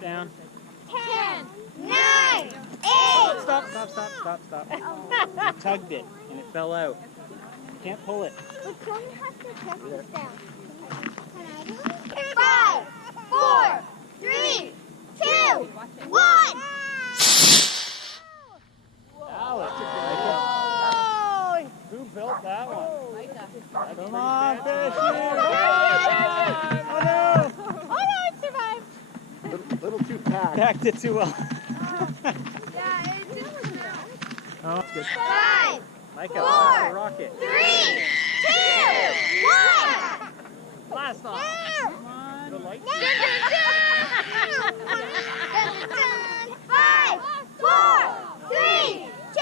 Count down. 10, 9, 8. Stop. You tugged it and it fell out. You can't pull it. But Tony has to press this down. Can I do it? 5, 4, 3, 2, 1. Alex. Who built that one? Micah. Come on, fish! Oh no! Oh no, it survived. Little too packed. Packed it too well. Yeah, it didn't drown. Oh, that's good. 5, Micah, 4, watch the rocket. 3, 2, 1. Blast off. Come on. The light. 5, 4, 3, 2,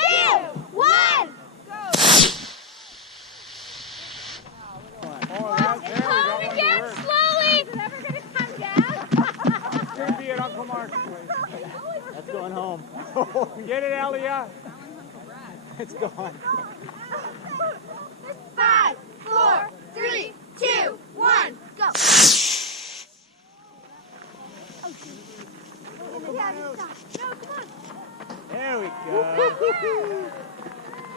1. It's coming down slowly. Is it ever going to come down? It's going to be at Uncle Mark's place. That's going home. Get it, Ellia. It's gone. 5, 4, 3, 2, 1, go. There we go.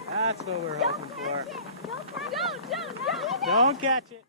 That's what we're hoping for. Don't catch it. Don't catch it.